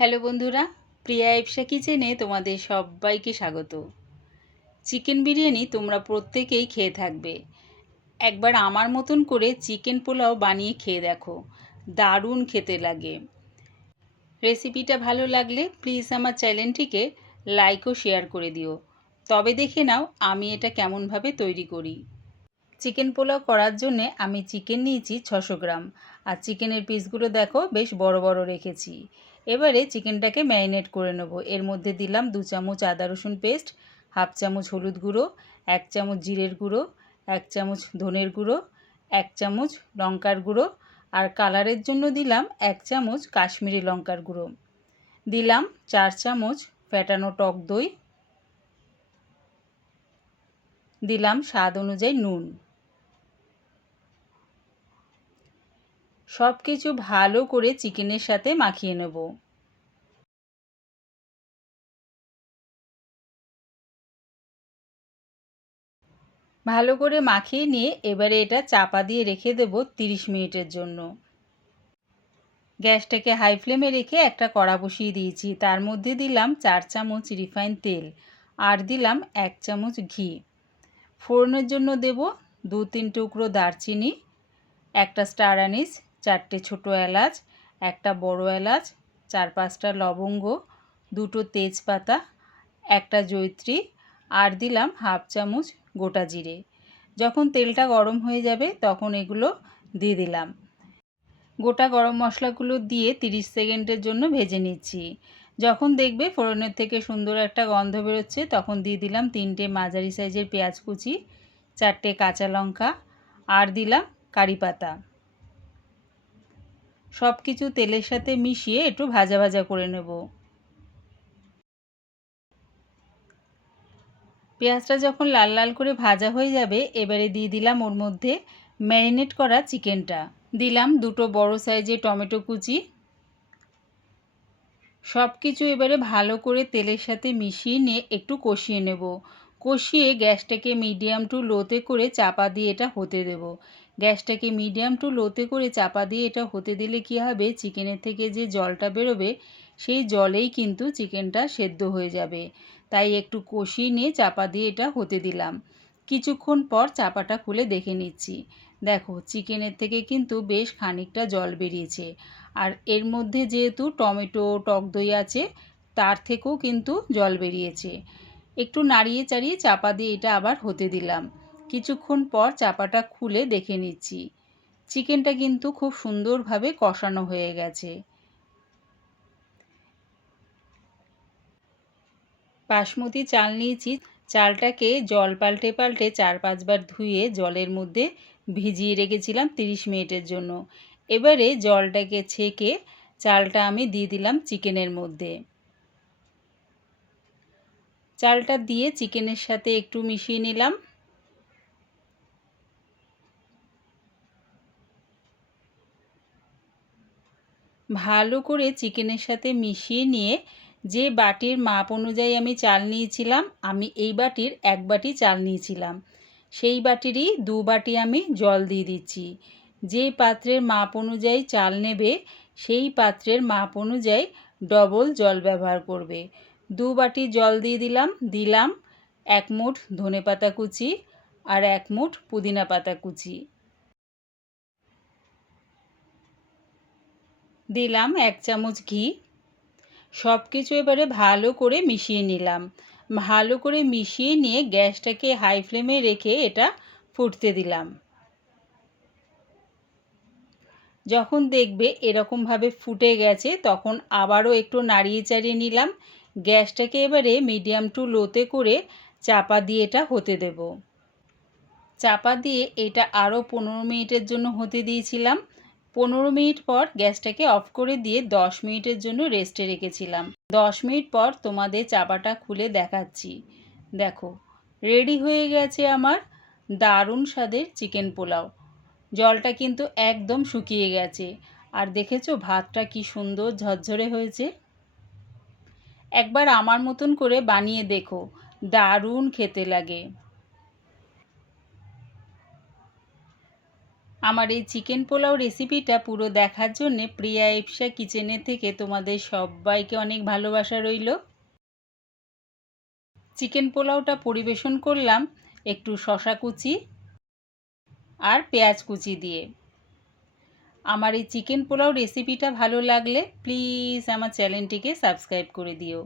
Hello বন্ধুরা, প্রিয়া ইপসা কিচেনে তোমাদের সবাইকে স্বাগত। চিকেন বিরিয়ানি তোমরা প্রত্যেকেই খেয়ে থাকবে। একবার আমার মতন করে চিকেন পোলাও বানিয়ে খেয়ে দেখো, দারুণ খেতে লাগে। রেসিপিটা ভালো লাগলে প্লিজ আমার চ্যানেলটিকে লাইক ও শেয়ার করে দিও। তবে দেখে নাও আমি এটা কেমনভাবে তৈরি করি। চিকেন পোলাও করার জন্যে আমি চিকেন নিয়েছি 600 গ্রাম, আর চিকেনের পিসগুলো দেখো বেশ বড় বড় রেখেছি। এবারে চিকেনটাকে ম্যারিনেট করে নেব। এর মধ্যে দিলাম 2 চামচ আদা রসুন পেস্ট, হাফ চামচ হলুদ গুঁড়ো, 1 চামচ জিরের গুঁড়ো, 1 চামচ ধনের গুঁড়ো, 1 চামচ লঙ্কার গুঁড়ো, আর কালারের জন্য দিলাম 1 চামচ কাশ্মীরি লঙ্কার গুঁড়ো। দিলাম 4 চামচ ফ্যাটানো টক দই, দিলাম স্বাদ অনুযায়ী নুন। সব কিছু ভালো করে চিকেনের সাথে মাখিয়ে নেব। ভালো করে মাখিয়ে নিয়ে এবারে এটা চাপা দিয়ে রেখে দেব 30 মিনিটের জন্য। গ্যাসটাকে হাই ফ্লেমে রেখে একটা কড়া বসিয়ে দিয়েছি। তার মধ্যে দিলাম 4 চামচ রিফাইন তেল, আর দিলাম 1 চামচ ঘি। ফোড়নের জন্য দেব 2-3 টুকরো দারচিনি, একটা স্টার আনিস, 4টে ছোটো এলাচ, একটা বড় এলাচ, 4-5টা লবঙ্গ, 2টো তেজপাতা, একটা জয়িত্রী, আর দিলাম হাফ চামচ গোটা জিরে। যখন তেলটা গরম হয়ে যাবে তখন এগুলো দিয়ে দিলাম। গোটা গরম মশলাগুলো দিয়ে 30 সেকেন্ডের জন্য ভেজে নিচ্ছি। যখন দেখবে ফোড়নের থেকে সুন্দর একটা গন্ধ বেরোচ্ছে তখন দিয়ে দিলাম 3টে মাঝারি সাইজের পেঁয়াজ কুচি, 4টে কাঁচা লঙ্কা, আর দিলাম কারি পাতা। সব কিছু তেলের সাথে মিশিয়ে একটু ভাজা ভাজা করে নেব। পেঁয়াজটা যখন লাল লাল করে ভাজা হয়ে যাবে এবারে দিয়ে দিলাম ওর মধ্যে ম্যারিনেট করা চিকেনটা। দিলাম 2টো বড় সাইজের টমেটো কুচি। সব কিছু এবারে ভালো করে তেলের সাথে মিশিয়ে নিয়ে একটু কষিয়ে নেব। কষিয়ে গ্যাসটাকে মিডিয়াম টু লোতে করে চাপা দিয়ে এটা হতে দেব। গ্যাসটাকে মিডিয়াম টু লোতে করে চাপা দিয়ে এটা হতে দিলে কী হবে, চিকেনের থেকে যে জলটা বেরোবে সেই জলেই কিন্তু চিকেনটা সেদ্ধ হয়ে যাবে। তাই একটু কষিয়ে নিয়ে চাপা দিয়ে এটা হতে দিলাম। কিছুক্ষণ পর চাপাটা খুলে দেখে নিচ্ছি। দেখো চিকেনের থেকে কিন্তু বেশ খানিকটা জল বেরিয়েছে, আর এর মধ্যে যেহেতু টমেটো টক দই আছে তার থেকেও কিন্তু জল বেরিয়েছে। একটু নাড়িয়ে চাড়িয়ে চাপা দিয়ে এটা আবার হতে দিলাম। কিছুক্ষণ পর চাপাটা খুলে দেখে নিচ্ছি। চিকেনটা কিন্তু খুব সুন্দরভাবে কষানো হয়ে গেছে। বাসমতি চাল নিয়েছি। চালটাকে জল পাল্টে পাল্টে 4-5 বার ধুয়ে জলের মধ্যে ভিজিয়ে রেখেছিলাম 30 মিনিটের জন্য। এবারে জলটাকে ছেঁকে চালটা আমি দিয়ে দিলাম চিকেনের মধ্যে। চালটা দিয়ে চিকেনের সাথে একটু মিশিয়ে নিলাম। ভালো করে চিকেনের সাথে মিশিয়ে নিয়ে যে বাটির মাপ অনুযায়ী আমি চাল নিয়েছিলাম, আমি এই বাটির 1 বাটি চাল নিয়েছিলাম, সেই বাটিরই 2 বাটি আমি জল দিয়ে দিচ্ছি। যে পাত্রের মাপ অনুযায়ী চাল নেবে সেই পাত্রের মাপ অনুযায়ী ডবল জল ব্যবহার করবে। 2 বাটি জল দিয়ে দিলাম 1 মুঠ ধনেপাতা কুচি আর 1 মুঠ পুদিনা পাতা কুচি। দিলাম 1 চামচ ঘি। সব কিছু এবারে ভালো করে মিশিয়ে নিলাম। ভালো করে মিশিয়ে নিয়ে গ্যাসটাকে হাই ফ্লেমে রেখে এটা ফুটতে দিলাম। যখন দেখবে এরকমভাবে ফুটে গেছে তখন আবারও একটু নাড়িয়ে চাড়িয়ে নিলাম। গ্যাসটাকে এবারে মিডিয়াম টু লোতে করে চাপা দিয়ে এটা হতে দেব। চাপা দিয়ে এটা আরও 15 মিনিটের জন্য হতে দিয়েছিলাম। 15 মিনিট পর গ্যাসটাকে অফ করে দিয়ে 10 মিনিটের জন্য রেস্টে রেখেছিলাম। 10 মিনিট পর তোমাদের চাপাটা খুলে দেখাচ্ছি। দেখো রেডি হয়ে গেছে আমার দারুণ স্বাদের চিকেন পোলাও। জলটা কিন্তু একদম শুকিয়ে গেছে, আর দেখেছো ভাতটা কি সুন্দর ঝরঝরে হয়েছে। একবার আমার মতন করে বানিয়ে দেখো, দারুণ খেতে লাগে। আমার এই চিকেন পোলাও রেসিপিটা পুরো দেখার জন্যে প্রিয়া ইপসা কিচেনে থেকে তোমাদের সবাইকে অনেক ভালোবাসা রইল। চিকেন পোলাওটা পরিবেশন করলাম একটু শসা কুচি আর পেঁয়াজ কুচি দিয়ে। আমার এই চিকেন পোলাও রেসিপিটা ভালো লাগলে প্লিজ আমার চ্যানেলটিকে সাবস্ক্রাইব করে দিও।